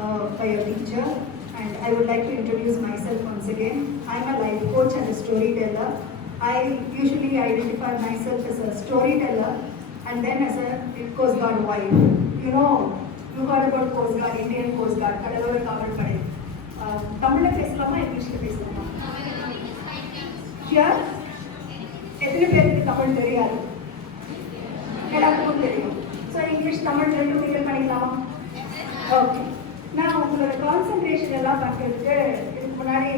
by a teacher, and I would like to introduce myself once again. I'm a life coach and a storyteller. I usually identify myself as a storyteller and then as a Coast Guard wife. You know, you heard about Coast Guard, Indian Coast Guard, Kadalora Kaval Pade. Tamil பேசலாமா இங்கிலீஷ்ல பேசலாமா? Here, எத்தனை பேருக்கு தமிழ் தெரியாது? எல்லாருக்கும் தெரியும். So English Tamil ரெண்டும் mingle பண்ணிக்கலாமா? ஓகே. நான் உங்களோட கான்சன்ட்ரேஷன் எல்லாம் பண்ணுறதுக்கு இதுக்கு முன்னாடி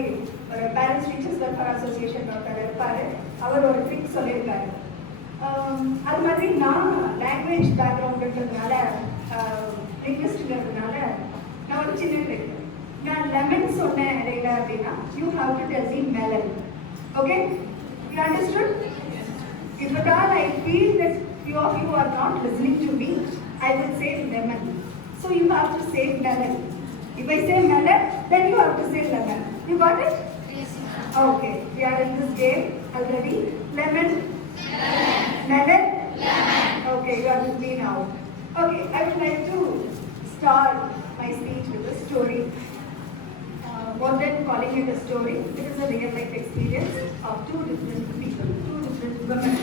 ஒரு பேரண்ட்ஸ் டீச்சர்ஸ் வெல்ஃபேர் அசோசியேஷன் ஒருத்தர் இருப்பார். அவர் ஒரு ட்ரிக் சொல்லியிருக்காரு. அது மாதிரி நான் லாங்குவேஜ் பேக்ரவுண்டுன்றதுனால லிங்க்விஸ்ட்ங்கிறதுனால நான் ஒரு சின்ன ட்ரிக். நான் லெமன் சொன்னேன் இடையில அப்படின்னா you have to tell me melon. Okay, you understood? If at all I feel that few of you are not listening to me, I will say lemon. So you have to say melon. If I say melon, then you have to say lemon. You got it? Yes, ma'am. Okay, we are in this game already. Lemon? Melon? Lemon. Okay, you are with me now. Okay, I would like to start my speech with a story. More than calling it a story, it is a real life experience of two different people, two different women.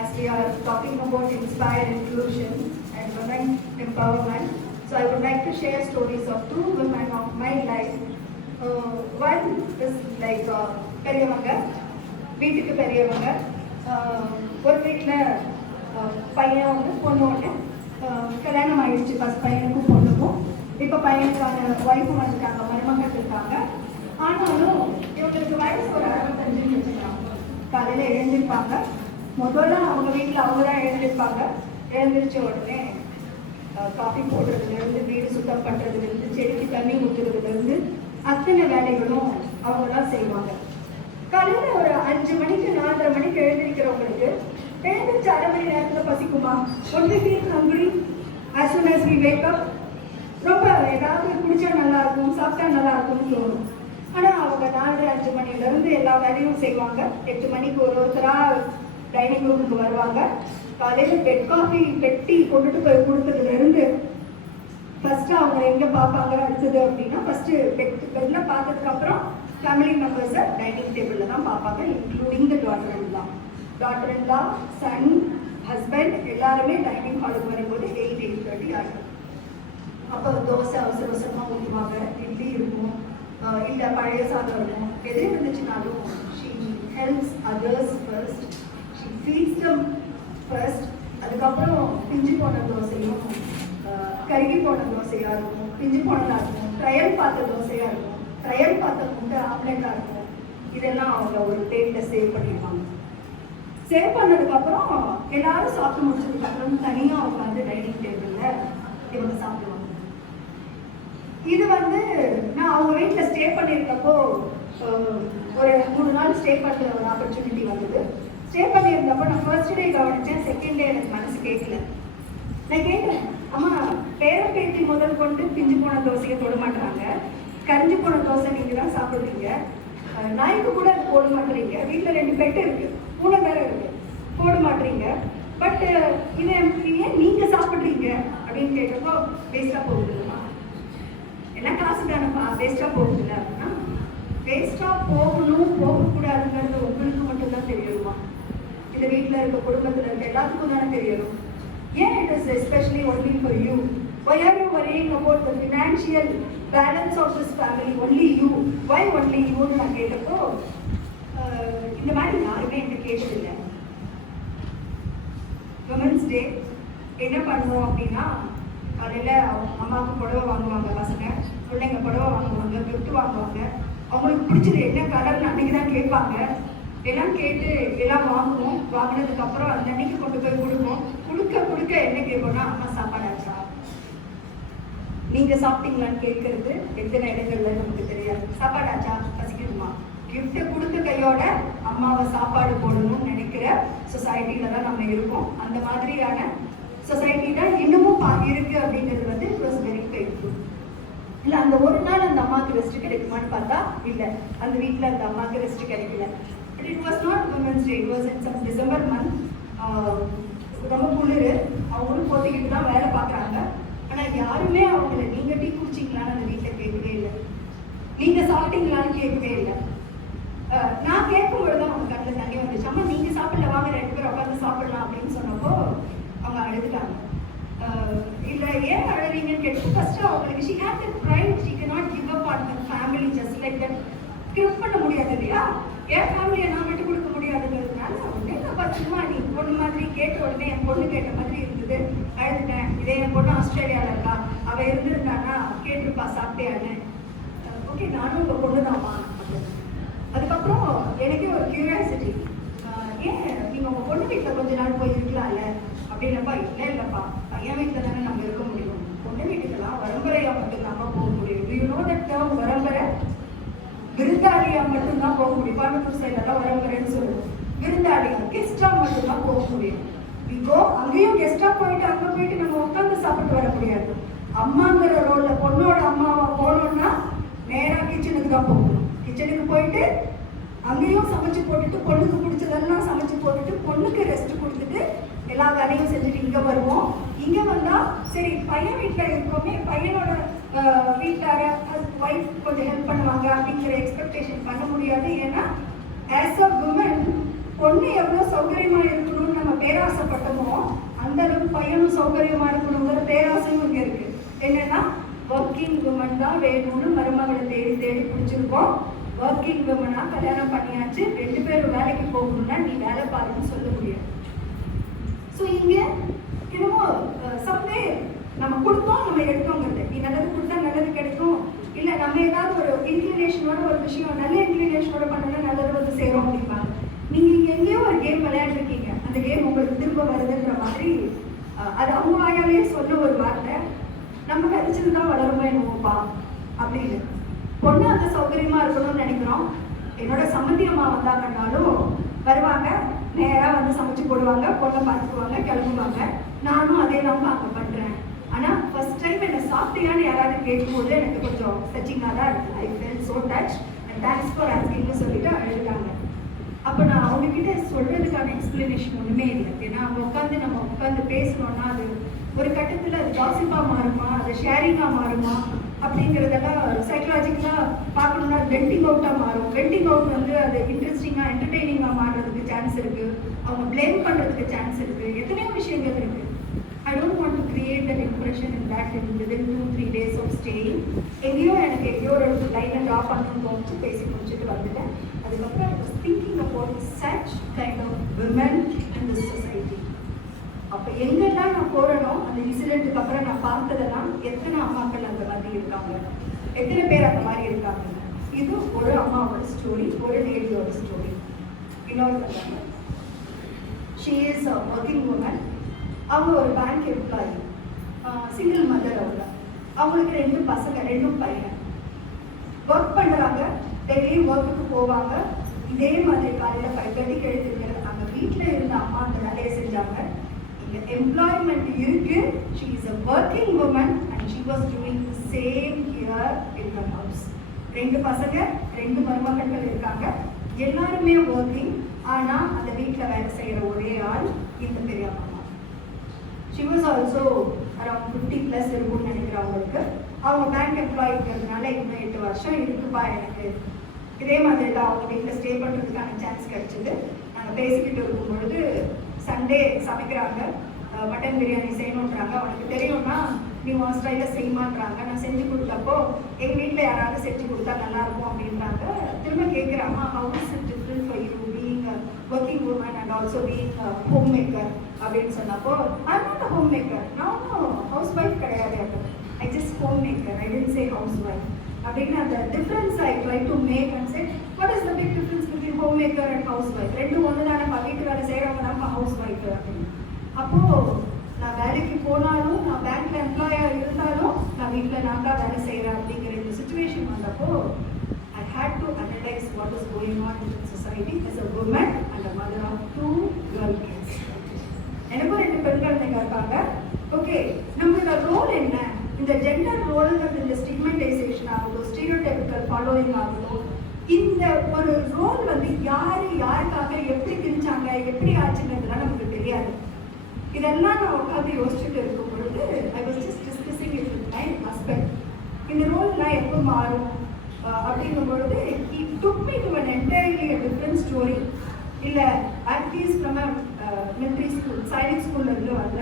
As we are talking about inspire inclusion and women empowerment, so I would like to share stories of two women of my life. One is like பெரியவங்க, வீட்டுக்கு பெரியவங்க. ஒரு வீட்டில் பையன் ஒன்று பொண்ணு ஒன்று. கல்யாணம் ஆயிடுச்சு ஃபஸ்ட் பையனுக்கும் பொண்ணுக்கும். இப்போ பையனுக்கான ஒய்ஃபும் வந்துட்டாங்க, மருமகள் இருக்காங்க. ஆனாலும் இவங்களுக்கு வயசு ஒரு 65 வச்சுருக்காங்க. காலையில் எழுந்திருப்பாங்க. முதல்ல அவங்க வீட்டில் அவங்க தான் எழுந்திருப்பாங்க. எழுந்திரிச்ச உடனே காஃபி போடுறதுலேருந்து, வீடு சுத்தம் பண்ணுறதுலேருந்து, செடிக்கு தண்ணி ஊற்றுறதுலேருந்து அத்தனை வேலைகளும் அவங்க தான் செய்வாங்க. காலையில் ஒரு 5 மணிக்கு 4:30 மணிக்கு எழுந்திருக்கிறவங்களுக்கு எழுந்திரிச்சு அரை மணி நேரத்தில் பசிக்குமா? ஒன்று feel hungry as soon as we wake up. ரொம்ப ஏதாவது குடிச்சா நல்லா இருக்கும், சாப்பிட்டா நல்லா இருக்கும்னு தோணும். ஆனால் அவங்க 4-5 மணிலேருந்து எல்லா வேலையும் செய்வாங்க. 8 மணிக்கு ஒருத்தராக டைனிங் ரூமுக்கு வருவாங்க. காலையில் பெட் காஃபி பெட்டி கொண்டுட்டு போய் கொடுத்ததுலேருந்து ஃபஸ்ட்டு அவங்க எங்கே பார்ப்பாங்க அடுத்தது அப்படின்னா ஃபஸ்ட்டு பெட்டில் பார்த்ததுக்கப்புறம் ஃபேமிலி மெம்பர்ஸை டைனிங் டேபிளில் தான் பார்ப்பாங்க, including the daughter in law, son, husband எல்லாருமே டைனிங் ஹாலுக்கு வரும்போது 8-8:30 ஆகிடும். அப்போ தோசை அவசர அவசரமாக ஊற்றுவாங்க, இட்லி இருக்கும், இல்லை பழைய சாதம் இருக்கும். எது இருந்துச்சுனாலும் she helps others first, she feeds them first. அதுக்கப்புறம் பிஞ்சு போன தோசையும் கருகி போன தோசையாக இருக்கும், பிஞ்சு போனதாக இருக்கும், ட்ரையல் பார்த்த தோசையாக இருக்கும், ட்ரையல் பார்த்த முட்டை ஆம்லெட்டாக இருக்கும். இதெல்லாம் அவங்க ஒரு பிளேட்டில் சேவ் பண்ணிடுவாங்க. சேவ் பண்ணதுக்கப்புறம் எல்லாரும் சாப்பிட்டு முடிச்சதுக்கப்புறம் தனியாக உட்காந்து டைனிங் டேபிளில் இவங்க சாப்பிடுவாங்க. இது வந்து நான் அவங்க வீட்டில் ஸ்டே பண்ணியிருக்கப்போ ஒரு 3 நாள் ஸ்டே பண்ணுற ஒரு ஆப்பர்ச்சுனிட்டி வந்தது. ஸ்டே பண்ணியிருந்தப்போ நான் ஃபர்ஸ்ட் டே கவனித்தேன், செகண்ட் டே எனக்கு மனசு கேட்கல. நான் கேட்குறேன், அம்மா பேரப்பேத்தி முதல் கொண்டு பிஞ்சு போன தோசையை தொட மாட்டுறாங்க, கரிஞ்சு போன தோசை நீங்கள் தான் சாப்பிட்றீங்க, நாய்க்கு கூட அது போட மாட்டுறீங்க, வீட்டில் 2 பெட்டு இருக்குது, 3 வேறு இருக்குது, போட மாட்டுறீங்க, பட் இதை ஏன் நீங்கள் சாப்பிட்றீங்க அப்படின்னு கேட்டப்போ வேஸ்ட்டாக போகுதுமா, எல்லாம் காசு தானப்பா, வேஸ்ட்டாக போகுதுல்ல அப்படின்னா வேஸ்ட்டாக போகணும் போகக்கூடாதுங்கிறது உங்களுக்கு மட்டும்தான் தெரியணுமா? இந்த வீட்டில் இருக்க குடும்பத்தில் இருக்க எல்லாத்துக்கும் தானே தெரியணும். ஏன் it is especially only for you? Why are you worrying about the financial balance of this family? Only you. Why only you? நான் கேட்டப்போ இந்த மாதிரி யாருமே என்ன கேட்டதில்லை. விமன்ஸ் டே என்ன பண்ணுவோம் அப்படின்னா காலையில் அம்மாவுக்கு புடவை வாங்குவாங்க, பசங்க பிள்ளைங்க புடவை வாங்குவாங்க, கிஃப்ட் வாங்குவாங்க. அவங்களுக்கு பிடிச்சது என்ன கலர்னு அன்றைக்கி தான் கேட்பாங்க. எல்லாம் கேட்டு எல்லாம் வாங்குவோம். வாங்கினதுக்கப்புறம் அந்த அன்னைக்கு கொண்டு போய் கொடுப்போம். கொடுக்க என்ன கேட்போம்னா அம்மா சாப்பாடாச்சா, நீங்கள் சாப்பிட்டீங்களான்னு கேட்கறது எத்தனை இடங்கள்ல நமக்கு தெரியாது. சாப்பாடாச்சா, பசிக்கணுமா, கிஃப்ட்டை கொடுத்த கையோட அம்மாவை சாப்பாடு போடணும்னு நினைக்கிற சொசைட்டியில தான் நம்ம இருக்கோம். அந்த மாதிரியான சொசைட்டி தான் இன்னமும் இருக்கு அப்படிங்கிறது வந்து இட் வாஸ் வெரி பெயின்ஃபுல். இல்லை அந்த ஒரு நாள் அந்த அம்மாவுக்கு ரெஸ்ட் கிடைக்குமான்னு பார்த்தா இல்லை, அந்த வீட்டில் அந்த அம்மாவுக்கு ரெஸ்ட் கிடைக்கல. But it was not women's day, it was in some December month. ரொம்ப குளிர், அவங்களும் போத்திக்கிட்டு தான் வேலை பார்க்குறாங்க. ஆனால் யாருமே அவங்கள நீங்கள் டீ குடிச்சிங்களான்னு நீங்க சாப்பிட்டீங்களான்னு கேட்கவே இல்லை. நான் கேட்கும்போது தான் அவங்க கண்ணில் தண்ணி வந்துச்சு. அம்மா நீங்க சாப்பிடல, வாங்க 2 பேரும் உட்காந்து சாப்பிடலாம் அப்படின்னு சொன்னப்போ அவங்க அழுதுட்டாங்க. இல்லை ஏன் அழுறீங்கன்னு கேட்டு ஃபர்ஸ்ட் அவங்களுக்கு she had that pride, she cannot give up on her family just like that. Grip பண்ண முடியாது இல்லையா, என் ஃபேமிலியை நான் விட்டு கொடுக்க முடியாதுங்கிறதுனால உடனே நான் சும்மா நீ பொண்ணு மாதிரி கேட்ட உடனே என் பொண்ணு கேட்ட மாதிரி இருந்தது, அழுதுட்டேன். இதே என் பொண்ணு ஆஸ்திரேலியாவில் இருக்கா, அவள் இருந்திருந்தானா கேட்டிருப்பா சாப்பிட்டியான்னு. ஓகே நானும் உங்கள் பொண்ணு தான்மா. அதுக்கப்புறம் எனக்கே ஒரு கியூரியாசிட்டி, ஏன் நீங்கள் உங்கள் பொண்ணு வீட்டில் கொஞ்ச நாள் போய் இருக்கலாம்ல அப்படின்னப்பா. இல்லைப்பா, பையன் வீட்டில் தானே நம்ம இருக்க முடியும், பொண்ணு வீட்டுக்கெல்லாம் வரம்பரையாக மட்டும்தான்ப்பா போக முடியும். யூ நோ தட் டேர்ம் வரம்பரை? விருந்தாளியா மட்டும்தான் போக முடியும். கோயம்புத்தூர் சைடெல்லாம் வரம்பரைன்னு சொல்லுவோம். விருந்தாளியா கெஸ்டா மட்டும்தான் போக முடியும். இப்போ அங்கேயும் கெஸ்டா போயிட்டு அங்கே போயிட்டு நம்ம உட்காந்து சாப்பிட்டு வர முடியாது. அம்மாங்கிற ரோல்ல பொண்ணோட அம்மாவா போனோம்னா நேராக கிச்சனுக்கு தான் போகணும். கிச்சனுக்கு போயிட்டு அங்கேயும் சமைச்சு போட்டுட்டு பொண்ணுக்கு பிடிச்சதெல்லாம் சமைச்சு போட்டுட்டு பொண்ணுக்கு ரெஸ்ட் கொடுத்துட்டு எல்லா வேலையும் செஞ்சுட்டு இங்கே வருவோம். இங்கே வந்தால் சரி பையன் வீட்டில் இருக்கோமே, பையனோட வீட்டில் ஒய்ஃப் கொஞ்சம் ஹெல்ப் பண்ணுவாங்க அப்படிங்கிற எக்ஸ்பெக்டேஷன் பண்ண முடியாது. ஏன்னா ஆஸ் அ உமன் பொண்ணு எவ்வளோ சௌகரியமாக இருக்கணும்னு நம்ம பேராசைப்பட்டோமோ அந்த அளவுக்கு பையனும் சௌகரியமாக இருக்கணுங்கிற பேராசையும் இங்கே இருக்குது. என்னன்னா ஒர்க்கிங் உமன் தான் வேணும்னு மருமகளை தேடி தேடி பிடிச்சிருக்கோம். ஒர்க்கிங் உமனா கல்யாணம் பண்ணியாச்சு, 2 பேரும் வேலைக்கு போகணும்னா நீ வேலை பாருன்னு சொல்ல முடியாது. ஸோ இங்கே என்னமோ சம்வே நம்ம கொடுத்தோம் நம்ம எடுத்தோங்கிறது, நீ நல்லது கொடுத்தா நல்லது கிடைக்கும், இல்லை நம்ம ஏதாவது ஒரு இன்க்ளினேஷனோட ஒரு விஷயம் நல்ல இன்க்ளினேஷனோட பண்ணோம்னா நல்லது வந்து சேரும் அப்படிம்பாங்க. நீங்கள் இங்கே எங்கேயோ ஒரு கேம் விளையாண்டுருக்கீங்க, அந்த கேம் உங்களுக்கு திரும்ப வருதுன்ற மாதிரி அது அவங்க வாயாலே சொன்ன ஒரு வார்த்தை, நம்ம விதைச்சது தான் வளருமா என்னவோப்பா அப்படின்னு. பொண்ணு அந்த சௌகரியமா இருக்கணும்னு நினைக்கிறோம். என்னோட சம்மந்தி அம்மா வந்தாங்கன்னாலும் வருவாங்க, நேராக வந்து சமைச்சு போடுவாங்க, பொண்ணை பார்த்துக்குவாங்க, கிளம்புவாங்க. நானும் அதே தான் அங்கே பண்ணுறேன். ஆனால் ஃபர்ஸ்ட் டைம் என்னை சாப்பிட்டியான்னு யாராவது கேட்கும்போது எனக்கு கொஞ்சம் டச்சிங்காக தான் இருக்குது. I fell so touch and thanks for ஆஸ்கிங்னு சொல்லிட்டு அழுதாங்க. அப்போ நான் அவங்கக்கிட்ட சொல்கிறதுக்கான எக்ஸ்பிளனேஷன் ஒன்றுமே இல்லை. ஏன்னா அவங்க நம்ம உட்காந்து பேசணும்னா அது ஒரு கட்டத்தில் அது காசிப்பாக மாறுமா, அது ஷேரிங்காக மாறுமா அப்படிங்கிறதெல்லாம் சைக்கலாஜிக்கலாக பார்க்கணுன்னா வெண்டிங் அவுட்டாக மாறும். வெண்டிங் அவுட் வந்து அது இன்ட்ரெஸ்டிங்காக என்டர்டெய்னிங்காக மாறுறதுக்கு சான்ஸ் இருக்குது, அவங்க பிளேம் பண்ணுறதுக்கு சான்ஸ் இருக்குது, எத்தனையோ விஷயங்கள் இருக்குது. I don't want to create an impression in that within 2-3 days of staying. எங்கேயோ ஒரு லைனை ட்ரா பண்ணணும்னு தோணுச்சு, பேசி முடிச்சுட்டு வந்துட்டேன். அதுக்கப்புறம் I was thinking about such kind of women in this society. அப்போ எங்கெல்லாம் நான் போகிறனோ அந்த இன்சிடென்ட்டுக்கு அப்புறம் நான் பார்த்ததெல்லாம் எத்தனை அம்மாக்கள் அந்த மாதிரி இருக்காங்க, எத்தனை பேர் அந்த மாதிரி இருக்காங்க. இது ஒரு அம்மாவோட ஸ்டோரி, ஒரு லேடியோட ஸ்டோரி. இன்னொரு she is a working woman. அவங்க ஒரு பேங்க் எம்ப்ளாயி, சிங்கிள் மதர். அவங்களுக்கு 2 பசங்க, 2 பையன். ஒர்க் பண்ணுறாங்க, டெய்லி ஒர்க்குக்கு போவாங்க. இதே மாதிரி காலையில் 5:30 எழுதுங்க. அங்கே வீட்டில் இருந்த அம்மா அந்த வேலையை செஞ்சாங்க. இங்கே எம்ப்ளாய்மெண்ட் இருக்கு. She is a working woman and she was doing the same here in her house. 2 பசங்க, 2 மருமக்கள் இருக்காங்க. எல்லாருமே ஒர்க்கிங். ஆனால் அந்த வீட்டில் வேலை செய்கிற ஒரே ஆள் இந்த பெரியம்மா. She was also around 50+ இருக்கும்னு நினைக்கிறவங்களுக்கு. அவங்க பேங்க் எம்ப்ளாயிங்கிறதுனால இன்னும் 8 வருஷம் இருக்குப்பா எனக்கு. இதே மாதிரி தான் அவங்க வீட்டில் ஸ்டே பண்ணுறதுக்கான சான்ஸ் கிடைச்சிது. நாங்கள் பேசிக்கிட்டு இருக்கும் பொழுது சண்டே சமைக்கிறாங்க, மட்டன் பிரியாணி செய்யணுன்றாங்க. அவனுக்கு தெரியும்னா நீ உன் ஸ்டைலில் செய்யுமான்றாங்க. நான் செஞ்சு கொடுத்தப்போ எங்கள் வீட்டில் யாராவது செஞ்சு கொடுத்தா நல்லாயிருக்கும் அப்படின்றாங்க. திரும்ப கேட்குறாங்க, how is it different for you being a working woman and also being a homemaker அப்படின்னு சொன்னப்போ, I'm not a homemaker, நானும் ஹவுஸ் ஒய்ஃப் கிடையாது, I just homemaker, I didn't say housewife அப்படின்னு அந்த difference I try to make and say what is the big difference between homemaker and housewife? ரெண்டும் ஒன்று தானே, வீட்டு வேலை செய்கிறவங்க தான் ஹவுஸ் ஒய்ஃப் அப்படின்னு. அப்போது நான் வேலைக்கு போனாலும், நான் பேங்க்ல எம்ப்ளாயாக இருந்தாலும், நான் வீட்டில் நான் தான் வேலை செய்கிறேன் அப்படிங்கிற இந்த சுச்சுவேஷன் வந்தப்போ I had to analyze what is going on in the society as a woman and a mother of 2 girl kids. எனக்கும் 2 பெண் குழந்தைங்க இருக்காங்க. ஓகே, நம்மளோட ரோல் என்ன? இந்த ஜெண்டர் ரோல்ங்கிறது, இந்த ஸ்டிக்மடைசேஷன் ஆகட்டும், ஸ்டீரியோடைபிக்கல் ஃபாலோயிங் ஆகட்டும், இந்த ஒரு ரோல் வந்து யாருக்காக எப்படி திணிச்சாங்க, எப்படி ஆச்சுங்கிறதுலாம் நமக்கு தெரியாது. இதெல்லாம் நான் உட்காந்து யோசிச்சுட்டு இருக்கும் பொழுது I was just discussing it with my husband. இந்த ரோல்லாம் எப்போ மாறும், அப்படிங்கும் பொழுது he took me to an entirely a different story. இல்லை at least from military school Sainik ஸ்கூல்ல இருந்து வந்த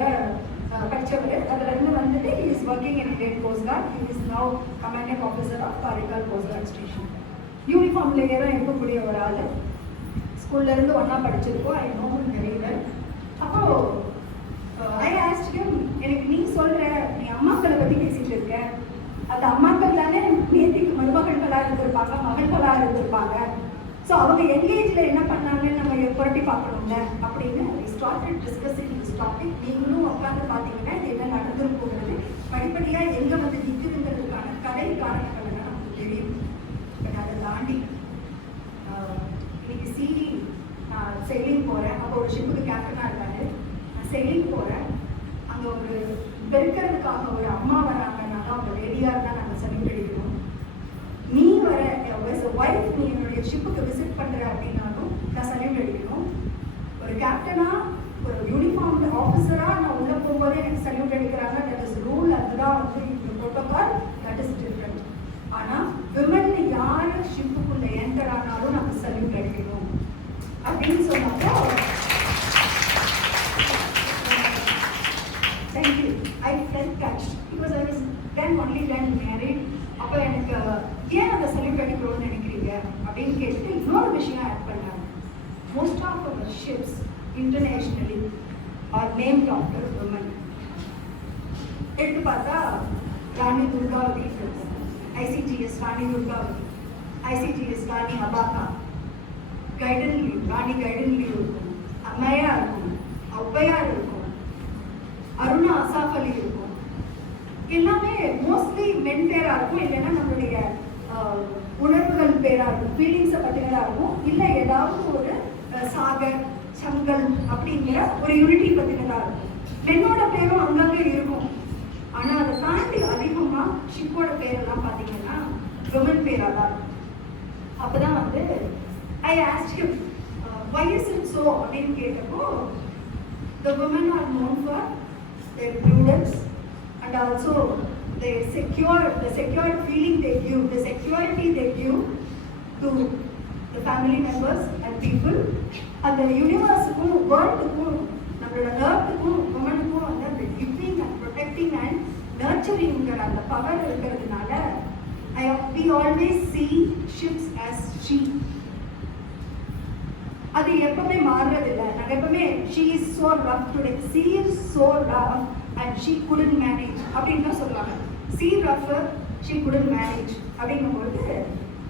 படித்தவர். அதிலிருந்து வந்துட்டு he is working in Indian Coast Guard. He is now commanding officer of Karikal Coast Guard Station. யூனிஃபார்ம்லேயே தான் இருக்கக்கூடிய ஒரு ஆள். ஸ்கூல்ல இருந்து ஒன்றா படிச்சிருக்கோம். I know him very well. அப்போ ஐ ஆஸ்க்ட் him, எனக்கு நீ சொல்கிற நீ அம்மாக்களை பற்றி பேசிட்டு இருக்க, அந்த அம்மாக்கள் தானே நேத்திக்கு மருமகள்களாக இருந்திருப்பாங்க, மகள்களாக இருந்திருப்பாங்க. ஸோ அவங்க எங்கேஜில் என்ன பண்ணாங்கன்னு நம்ம புரட்டி பார்க்கணும்ல அப்படின்னு ஸ்டார்டட் டிஸ்கஸிங் திஸ் டாபிக். நீங்களும் உட்காந்து பார்த்தீங்கன்னா இது என்ன நடந்துருக்குங்கிறது படிப்படியாக எங்கே வந்து நிற்குதுங்கிறதுக்கான கதை காரணங்கள் எல்லாம் நமக்கு தெரியும். பட் அதை தாண்டி இன்னைக்கு சிஇ நான் செயிலிங் போகிறேன். அப்போ ஒரு ஷிப்புக்கு கேப்டனாக இருக்காரு. நான் செயிலிங் போகிறேன். அங்கே ஒரு பெருக்கிறதுக்காக ஒரு அம்மா வராங்கன்னா அவங்க ரெடியாக இருந்தால் நாங்கள் சல்யூட் அடிக்கணும். நீ வர ஒய்ஃப் நீ என்னுடைய ஷிப்புக்கு விசிட் பண்ணுற அப்படின்னாலும் நான் சல்யூட் அடிக்கணும். ஒரு கேப்டனாக ஒரு யூனிஃபார்ம் ஆஃபீஸராக நான் உள்ளே போகும்போதே எனக்கு சல்யூட் அடிக்கிறாங்க. That is rule. அதுதான் வந்து இந்த ப்ரோட்டோகால். That is different. ஆனால் விமன் யார் ஷிப்புக்குள்ளே என்டர் ஆனாலும் நம்ம சல்யூட் அடிக்கணும் அப்படின்னு சொன்னாப்போ thank you. I felt touched because I was then only then married. அப்போ எனக்கு ஏன் அந்த சல்யூட் அடிக்கணும்னு நினைக்கிறீங்க அப்படின்னு கேட்டுட்டு இன்னொரு விஷயம் ஆட் பண்ணாங்க. Most of our ships internationally are named after women. எடுத்து பார்த்தா ராணி துர்காவதி இருக்கும், ICGS Rani Durgavati, ICGS Rani Abbakka, Gaidinliu Rani Gaidinliu இருக்கும், அம்மையா இருக்கும், ஔவையார் இருக்கும், அருணா அசாஃப் அலி இருக்கும். எல்லாமே மோஸ்ட்லி மென் பேராக இருக்கும். இல்லைன்னா நம்மளுடைய உணர்வுகள் பேராக இருக்கும், ஃபீலிங்ஸை பற்றினதாக இருக்கும். இல்லை ஏதாவது ஒரு சாகர் சங்கல் அப்படிங்கிற ஒரு யூனிட்டி பற்றினதாக இருக்கும். பெண்ணோட பேரும் அங்கங்கே இருக்கும். ஆனால் அதை தாண்டி அதிகமாக ஷிப்போட பேரெல்லாம் பார்த்தீங்கன்னா விமன் பேராக தான் இருக்கும். அப்போ தான் வந்து I ask him why is it so அப்படின்னு கேட்டப்போ the women are known for their prudence and also the secure feeling they give, the security they give to the family members and people. And the universe-க்கும் வேர்ல்டுக்கும் நம்மளோட எர்த்துக்கும் உமனுக்கும் வந்து அந்த giving and protecting and நர்ச்சரிங்கிற அந்த power இருக்கிறதுனால we always see ships as she. அது எப்பவுமே மாறுறதில்லை. நாங்கள் எப்பவுமே she is so rough today, she is so rough and she couldn't manage அப்படின்னு தான் சொல்லுவாங்க. sea rougher, she couldn't manage அப்படிங்கும்போது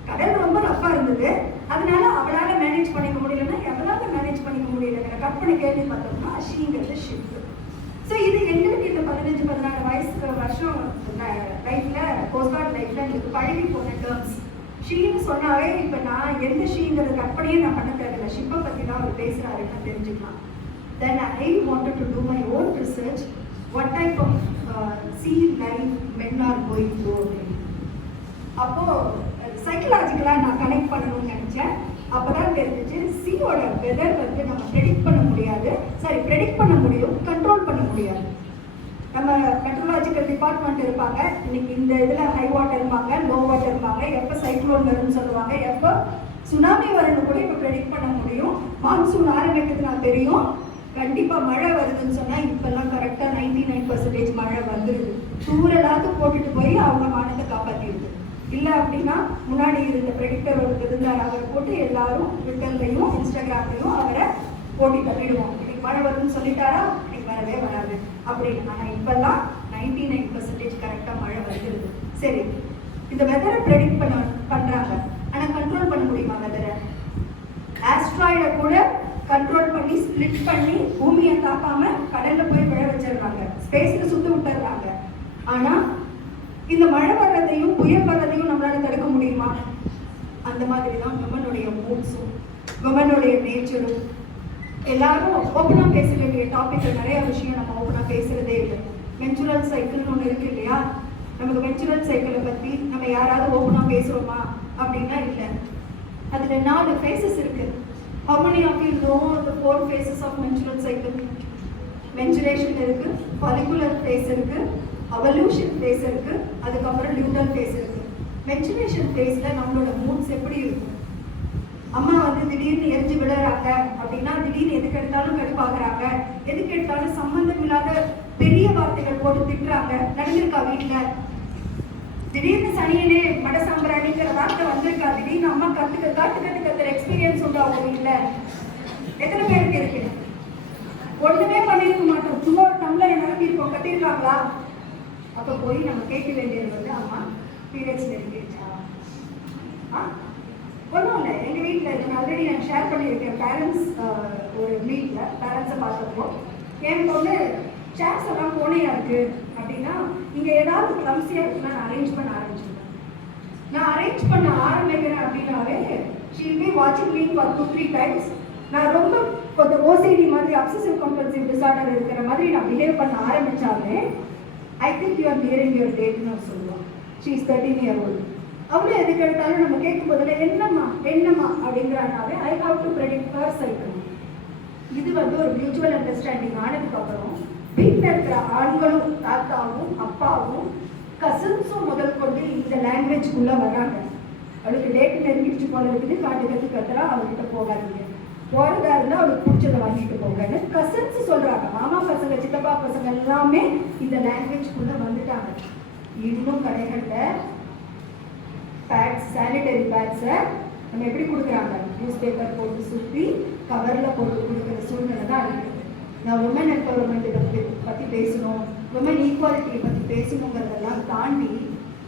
கடல் ரொம்ப ரஃப்பாக இருந்தது. அதனால அவளால் மேனேஜ் பண்ணிக்க முடியலன்னா எவளால் மேனேஜ் பண்ணிக்க முடியலைங்கிற கற்பனை கேள்வி பார்த்தோம்னா ஷீங்கிறது ஷிப். ஸோ இது எங்களுக்கு இந்த 15-16 வருஷம் லைஃப்பில் கோஸ்ட் கார்ட் லைஃப்பில் எங்களுக்கு பழகி போன டேர்ம்ஸ். ஷீன்னு சொன்னாவே இப்போ நான் எந்த ஷீங்கிறது கற்பனையே நான் பண்ண தேவையில்லை. ஷிப்பை பற்றி தான் அவர் பேசுகிறாருன்னு தெரிஞ்சுக்கலாம். Then I wanted to do my own research what type of sea life men are going through அப்படின்னு. அப்போது சைக்கலாஜிக்கலாக நான் கனெக்ட் பண்ணணும்னு நினச்சேன். அப்போ தான் தெரிஞ்சிச்சு சீயோட வெதர் வந்து நம்ம ப்ரெடிக்ட் பண்ண முடியாது. ப்ரெடிக்ட் பண்ண முடியும், கண்ட்ரோல் பண்ண முடியாது. நம்ம மெட்ரோலாஜிக்கல் டிபார்ட்மெண்ட் இருப்பாங்க. இன்னைக்கு இந்த இதில் ஹை வாட்டர் இருப்பாங்க, லோ வாட்டர் இருப்பாங்க, எப்போ சைக்ளோன் வரும்னு சொல்லுவாங்க, எப்போ சுனாமி வரும்னு கூட இப்போ ப்ரெடிக்ட் பண்ண முடியும். மான்சூன் ஆரம்பிக்கிறது நான் தெரியும். கண்டிப்பாக மழை வருதுன்னு சொன்னால் இப்போல்லாம் கரெக்டாக 99% மழை வந்துடுது. தூரலாவது போட்டுட்டு போய் அவங்க மானத்தை காப்பாற்றிடுது. இல்லை அப்படின்னா முன்னாடி இருந்த ப்ரெடிக்டர் இருந்தார், அவரை போட்டு எல்லாரும் ட்விட்டர்லையும் இன்ஸ்டாகிராம்லையும் அவரை போட்டி தள்ளிடுவோம். இன்னைக்கு மழை வருதுன்னு சொல்லிட்டாரா, இன்னைக்கு வரவே வராது அப்படின்னு. ஆனால் இப்போல்லாம் 99% கரெக்டாக மழை வந்துடுது. சரி, இந்த வெதரை ப்ரெடிக்ட் பண்ணுறாங்க. ஆனால் கண்ட்ரோல் பண்ண முடியுமா வெதரை? ஆஸ்ட்ராய்டை கூட கண்ட்ரோல் பண்ணி ஸ்பிளிட் பண்ணி பூமியை தாக்காம கடல்ல போய் விழ வச்சிடுறாங்க, ஸ்பேஸ்ல சுத்த விட்டுறாங்க. ஆனா இந்த மழை வர்றதையும் புயல் வர்றதையும் நம்மளால தடுக்க முடியுமா? அந்த மாதிரி தான் விமனுடைய மூட்ஸும் விமனுடைய நேச்சரும். எல்லாரும் ஓப்பனா பேச வேண்டிய டாபிக்ல நிறைய விஷயம் நம்ம ஓப்பனா பேசுறதே இல்லை. மென்சுரல் சைக்கிள்னு ஒன்று இருக்கு இல்லையா? நமக்கு மென்சுரல் சைக்கிளை பத்தி நம்ம யாராவது ஓப்பனா பேசுறோமா அப்படின்னா இல்லை. அதுல 4 ஃபேஸஸ் இருக்கு. How many of you know the 4 phases of menstrual cycle? Menstruation இருக்கு, follicular phase இருக்கு, ovulation phase இருக்கு, அதுக்கப்புறம் luteal phase இருக்கு. மென்சுரேஷன் ஃபேஸில் நம்மளோட மூட்ஸ் எப்படி இருக்கும்? அம்மா வந்து திடீர்னு எரிஞ்சு விடுறாங்க அப்படின்னா திடீர்னு எதுக்கு எடுத்தாலும் கடுப்பாக்குறாங்க, எதுக்கு எடுத்தாலும் சம்பந்தம் இல்லாத பெரிய வார்த்தைகள் போட்டு திட்டுறாங்க. நடந்திருக்கா வீட்டில்? திடீர்னு சனியனே மட சாம்பிராணிங்கிற வார்த்தை வந்திருக்கா? திடீர்னு அம்மா கத்துற எக்ஸ்பீரியன்ஸ் உண்டா அவங்க வீட்டில்? எத்தனை பேருக்கு இருக்கு? ஒண்ணுமே பண்ணிருக்க மாட்டோம், சும்மா ஒரு டம்ளர் நிரப்பி இருப்போம். கத்திருக்காங்களா? அப்ப போய் நம்ம கேட்க வேண்டியது வந்து அம்மா பீரியட்ஸ் நெருங்கிடுச்சா? ஒன்றும் இல்லை. எங்கள் வீட்டில் ஆல்ரெடி நான் ஷேர் பண்ணியிருக்கேன். பேரண்ட்ஸ் ஒரு மீட்டில் பேரண்ட்ஸை பார்த்தப்போ என் பொண்ணு சேர்ஸ் எல்லாம் கோணையா இருக்கு அப்படின்னா இங்கே ஏதாவது கிளம்ஸியாக இருக்குன்னா நான் அரேஞ்ச் பண்ண ஆரம்பிச்சிருக்கேன். நான் அரேஞ்ச் பண்ண ஆரம்பிக்கிறேன் அப்படின்னாவே ஷீல் பி வாட்சிங் மீ ஃபார் 2-3 டைம்ஸ். நான் ரொம்ப கொஞ்சம் ஓசிடி மாதிரி அப்சசிவ் கம்பல்சிவ் டிசார்டர் இருக்கிற மாதிரி நான் பிஹேவ் பண்ண ஆரம்பிச்சாலே I think you are nearing your டேட்னு நான் சொல்லுவான். She is 13 years old. அவளும் எதுக்கு எடுத்தாலும் நம்ம கேட்கும் போதுல என்னம்மா அப்படிங்கிறானாவே I have to predict her cycle. இது வந்து ஒரு மியூச்சுவல் அண்டர்ஸ்டாண்டிங் ஆனதுக்கு அப்புறம் வீட்டில் இருக்கிற ஆண்களும் தாத்தாவும் அப்பாவும் கசின்ஸும் முதல் கொண்டு இந்த லாங்குவேஜ்குள்ளே வராங்க. அவளுக்கு டேட் நெருங்கிடுச்சு போல இருக்குது, காட்டு கத்துறா, அவள்கிட்ட போகாதீங்க, போகிறதா இருந்தால் அவளுக்கு பிடிச்சதை வாங்கிட்டு போங்கன்னு கசின்ஸ் சொல்கிறாங்க. மாமா பசங்க சித்தப்பா பசங்க எல்லாமே இந்த லாங்குவேஜ்குள்ளே வந்துட்டாங்க. இன்னும் கடைகளில் பேட்ஸ், சானிடரி பேட்ஸை நம்ம எப்படி கொடுக்குறாங்க? நியூஸ் பேப்பர் போட்டு சுற்றி கவரில் போட்டு கொடுக்குற சூழ்நிலை தான் இருக்குது. நான் உமன் எம்பவர்மெண்ட்டை பற்றி பேசணும், உமன் ஈக்குவாலிட்டியை பற்றி பேசணுங்கிறதெல்லாம் தாண்டி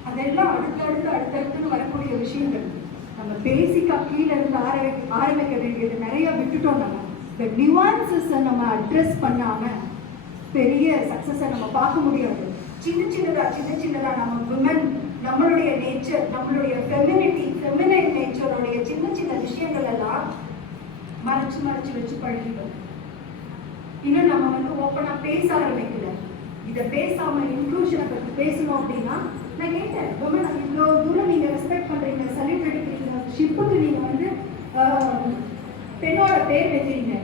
அதெல்லாம் அடுத்தடுத்து வரக்கூடிய விஷயங்கள். நம்ம பேசிக்காக கீழே இருந்து ஆரம்பிக்க வேண்டியது நிறைய விட்டுட்டோம். நம்ம இந்த நியூவான்சஸை நம்ம அட்ரெஸ் பண்ணாமல் பெரிய சக்ஸஸை நம்ம பார்க்க முடியாது. சின்னதா நம்ம விமன், நம்மளுடைய நேச்சர், நம்மளுடைய ஃபெமினைன் நேச்சருடைய சின்ன விஷயங்கள் எல்லாம் மறைச்சு வச்சு பழகிட்டோம். இன்னும் நம்ம வந்து ஓப்பனாக பேச ஆரம்பிக்கல. இதை பேசாமல் இன்க்ளூஷனை பற்றி பேசணும் அப்படின்னா நான் கேட்டேன், விமன் இவ்வளோ தூரம் நீங்கள் ரெஸ்பெக்ட் பண்ணுறீங்க, சல்யூட் அடிக்கிறீங்க, ஷிப்புக்கு நீங்கள் வந்து பெண்ணோட பேர் வைக்கிறீங்க,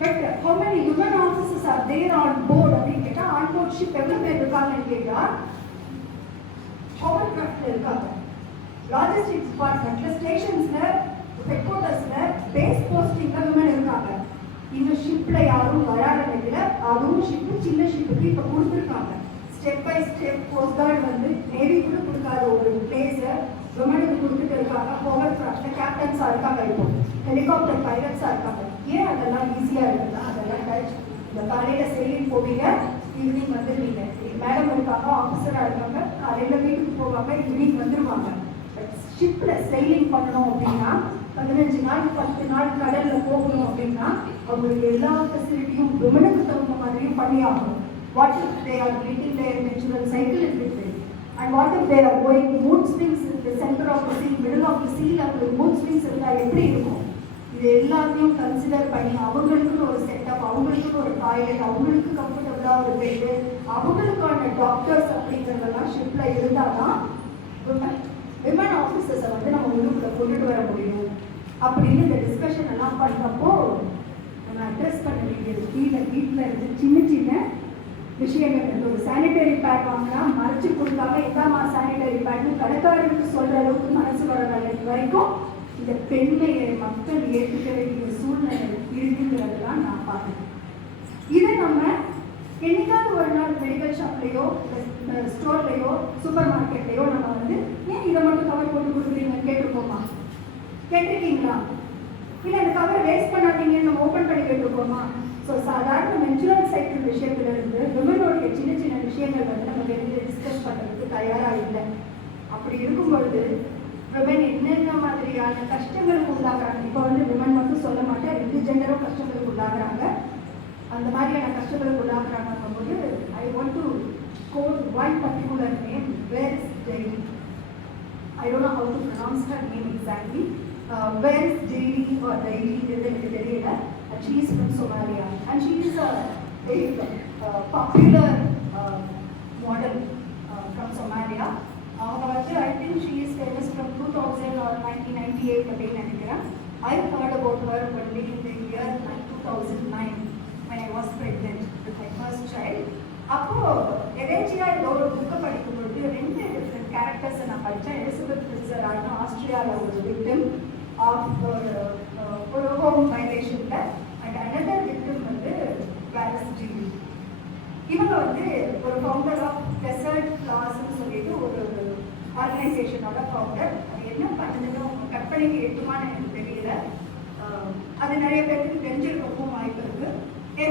but how many women officers are there on board அப்படின்னு கேட்டால் ஆன் போர்ட் ஷிப் எவ்வளோ பேர் இருக்காங்கன்னு கேட்டால் ஹோவர்கிராஃப்டில் இருக்காங்க, லாஜிஸ்டிக்ஸ் டிபார்ட்மெண்ட்டில், ஸ்டேஷன்ஸில், ஹெட் குவார்ட்டர்ஸில், பேஸ் போஸ்டிங்கில் விமன் இருக்காங்க. இன்னும் ஷிப்பில் யாரும் வராதவங்கள அதுவும் ஷிப்பு சின்ன ஷிப்புக்கு இப்போ கொடுத்துருக்காங்க. Step by step coast guard வந்து நேவி கூட கொடுக்காத ஒரு பிளேஸை விமனுக்கு கொடுத்துட்டு இருக்காங்க. ஹோவர்கிராஃப்டில் கேப்டன்ஸாக இருக்காங்க, இப்போ ஹெலிகாப்டர் பைலட்ஸாக இருக்காங்க. ஏன் அதெல்லாம் ஈஸியாக இருக்குன்னா அதெல்லாம் டச். இந்த காலையில் செயிலிங் போவீங்க, ஈவினிங் வந்துடுவீங்க. மேடம் இருக்காங்க, ஆஃபீஸராக இருக்காங்க, காலையில் வீட்டுக்கு போவாங்க, ஈவினிங் வந்துடுவாங்க. பட் ஷிப்பில் செயிலிங் பண்ணணும் அப்படின்னா 15 நாள் 10 நாள் கடலில் போகணும் அப்படின்னா அவங்களுக்கு எல்லா ஃபெசிலிட்டியும் விமனுக்கு தகுந்த மாதிரியும் பண்ணி ஆகணும். What if they are meeting their natural cycle in between and what if they are going mood swings in the centre of the sea, middle of the சீல அவங்களுக்கு மூட் ஸ்விங்ஸ் இருந்தால் எப்படி இருக்கும்? இது எல்லாத்தையும் கன்சிடர் பண்ணி அவங்களுக்குன்னு ஒரு செட்டப், அவங்களுக்குன்னு ஒரு டாய்லெட், அவங்களுக்கு கம்ஃபர்டபுளாக ஒரு பெட்டு, அவங்களுக்கான டாக்டர்ஸ் அப்படிங்கிறதெல்லாம் ஷிப்பில் இருந்தால் தான் விமன் ஆஃபீஸர்ஸை வந்து நம்ம உள்ளுக்குள்ள கொண்டுட்டு வர முடியும் அப்படின்னு இந்த டிஸ்கஷன் எல்லாம் பண்ணுறப்போ நம்ம அட்ரெஸ் பண்ண வேண்டியது கீழே வீட்டில் இருந்து சின்ன விஷயங்கள் இருந்து. ஒரு சானிடரி பேட் வாங்கினா மறைச்சு கொடுக்காம இதாம்மா சானிடரி பேட்னு கடைக்காரருக்கு சொல்கிற அளவுக்கு மனசு வர வரைக்கும் இந்த பெண்மையை மக்கள் ஏற்றுக்க வேண்டிய சூழ்நிலை இருக்குங்கிறதுலாம் நான் பார்க்குறேன். இதை நம்ம என்னைக்காவது ஒரு நாள் மெடிக்கல் ஷாப்லேயோ ஸ்டோர்லேயோ சூப்பர் மார்க்கெட்லேயோ நம்ம வந்து ஏன் இதை மட்டும் கவர் போட்டு கொடுக்குறீங்கன்னு கேட்டிருக்கோமா? கேட்டிருக்கீங்களா? இல்லை இந்த கவர் வேஸ்ட் பண்ணாதீங்கன்னு நம்ம ஓப்பன் பண்ணி கேட்டிருக்கோமா? ஸோ சாதாரண மென்சுரல் சைக்கிள் விஷயத்துலேருந்து விமனுடைய சின்ன விஷயங்கள் வந்து நம்ம வெளியில் டிஸ்கஸ் பண்ணுறதுக்கு தயாராக இல்லை. அப்படி இருக்கும் பொழுது விமன் என்னென்ன மாதிரியான கஷ்டங்களுக்கு உள்ளாகிறாங்க. இப்போ வந்து விமன் மட்டும் சொல்ல மாட்டேன், 2 ஜெண்டரும் கஷ்டங்களுக்கு உள்ளாகிறாங்க. அந்த மாதிரியான கஷ்டங்களுக்கு உள்ளாகிறாங்கும் போது I want to quote one particular name. Where is Jaili? I don't know how to pronounce her name exactly. Where is Jaili or டைலிங்கிறது எனக்கு தெரியல. She is from Somalia and she is a very popular model from Somalia. I think she is famous from 2000 or 1998 அப்படின்னு நினைக்கிறேன். I heard about her only in the year 2009 when I was pregnant with my first child. அப்போ எதேச்சியாக ஏதோ ஒரு புக்கை படிக்கும் பொழுது 2 different கேரக்டர்ஸை நான் படித்தேன். Elizabeth are a victim of ஒரு home violationல and another victim வந்து Valis G. இவங்க வந்து ஒரு ஃபவுண்டர் ஆஃப் டெசர்ட் லாஸ்ன்னு சொல்லிட்டு ஒரு ஆர்கனைசேஷனோட ஃபவுண்டர். அது என்ன பண்ணுதுன்னு உங்க கற்பனைக்கு எட்டுமான்னு எனக்கு தெரியல. அது நிறைய பேருக்கு தெரிஞ்சிருக்கவும் வாய்ப்பு இருக்கு.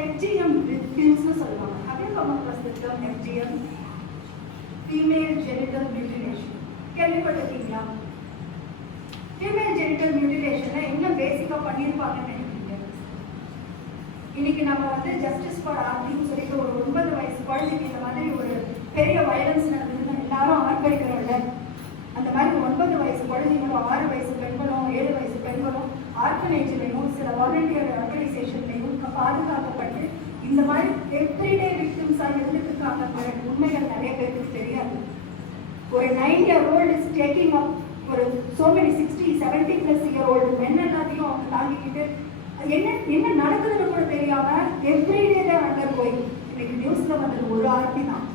FGM ஃபில்ம்ஸ்னு சொல்லுவாங்க. அதே கமர்சியம் FGM, ஃபீமேல் ஜெனிட்டல் மியூட்டிலேஷன் கேள்விப்பட்டிருக்கீங்களா? ஃபீமேல் ஜெனிட்டல் மியூட்டிலேஷன்ல என்ன பேசிக்கா பண்ணியிருப்பாங்கன்னு நினைக்கிறீங்க? இன்னைக்கு நம்ம வந்து ஜஸ்டிஸ் ஃபார் ஆர்டின்னு சொல்லிட்டு ஒரு 9 வயசு குழந்தைக்கு இந்த மாதிரி ஒரு பெரிய வயலன்ஸ் நடந்ததுன்னு எல்லாரும் ஆர்ப்பரிக்கிறோம்ல. அந்த மாதிரி 9 வயசு குழந்தைங்களும் 6 வயசு பெண்களும் 7 வயசு பெண்களும் ஆர்கனைஜ்லையும் சில வாலண்டியர் ஆர்கனைசேஷன்லையும் பாதுகாக்கப்பட்டு இந்த மாதிரி எவ்ரிடே விக்டிம்ஸாக இருந்துட்டு இருக்காங்க. உண்மைகள் நிறைய பேருக்கு தெரியாது. ஒரு 9 year old is taking up ஒரு so many 60-70+ men எல்லாத்தையும் அவங்க தாங்கிக்கிட்டு என்ன நடக்குதுன்னு கூட தெரியாம எவ்ரிடே அண்டர் போய் இன்னைக்கு நியூஸ்ல வந்தது ஒரு ஆர்த்தி தான்.